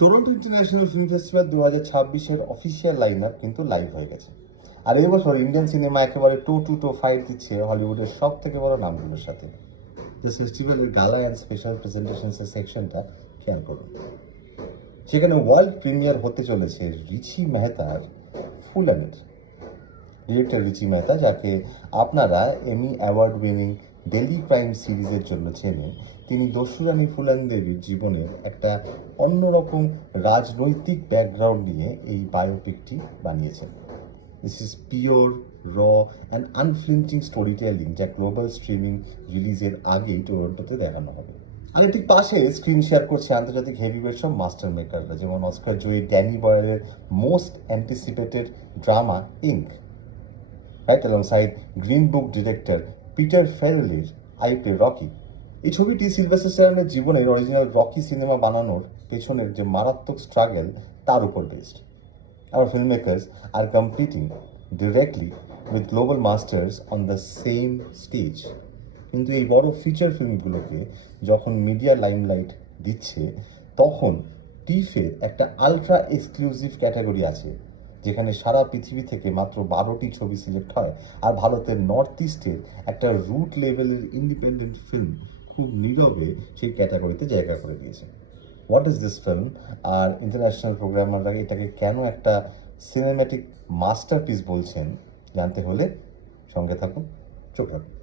Toronto International Film Festival 2026-এর official line up কিন্তু live হয়ে গেছে। আর এই বছর ইন্ডিয়ান সিনেমা একেবারে টো টু টো ফাইট দিচ্ছে হলিউডের সব থেকে বড় নামগুলোর সাথে। দিস ফেস্টিভ্যালের গালা অ্যান্ড স্পেশাল প্রেজেন্টেশনসের সেকশনটা খেয়াল করুন। সেখানে ওয়ার্ল্ড প্রিমিয়ার হতে চলেছে রিচি মেহতার ফুলানের। ডিরেক্টর রিচি মেহতা, যাকে আপনারা এমি অ্যাওয়ার্ড উইনিং ডেলি ক্রাইম সিরিজের জন্য চেনেন, তিনি দস্যু রানী ফুলান দেবীর জীবনের একটা অন্যরকম রাজনৈতিক ব্যাকগ্রাউন্ড নিয়ে এই বায়োপিকটি বানিয়েছেন। দিস ইজ পিওর, র অ্যান্ড আনফ্লিঞ্চিং স্টোরি টেলিং, যা গ্লোবাল স্ট্রিমিং রিলিজের আগেই টরন্টোতে দেখানো হবে। আর এটির পাশে স্ক্রিন শেয়ার করছে আন্তর্জাতিক হেভিওয়েট সব মাস্টার মেকাররা, যেমন অস্কার জয়ী ড্যানি বয়েলের most anticipated drama Ink, right, alongside Green Book director Peter ফেরেলের আই প্লে রকি। এই ছবিটি সিলভাস্টার স্ট্যালোনের জীবনের অরিজিনাল রকি সিনেমা বানানোর পেছনের যে মারাত্মক স্ট্রাগল তার উপর based. Our filmmakers are competing directly with global masters on the same stage. কিন্তু এই বড় ফিচার ফিল্মগুলোকে যখন মিডিয়া লাইমলাইট দিচ্ছে, তখন টিফের একটা আলট্রা এক্সক্লুসিভ ক্যাটাগরি আছে, যেখানে সারা পৃথিবী থেকে মাত্র 12টি ছবি সিলেক্ট হয়। আর ভারতের নর্থ ইস্টের একটা রুট লেভেলের ইন্ডিপেন্ডেন্ট ফিল্ম খুব নীরবে সেই ক্যাটাগরিতে জায়গা করে দিয়েছে। What is this film? আর ইন্টারন্যাশনাল প্রোগ্রামাররা এটাকে কেন একটা সিনেম্যাটিক মাস্টারপিস বলছেন, জানতে হলে সঙ্গে থাকুন, চোখ রাখুন।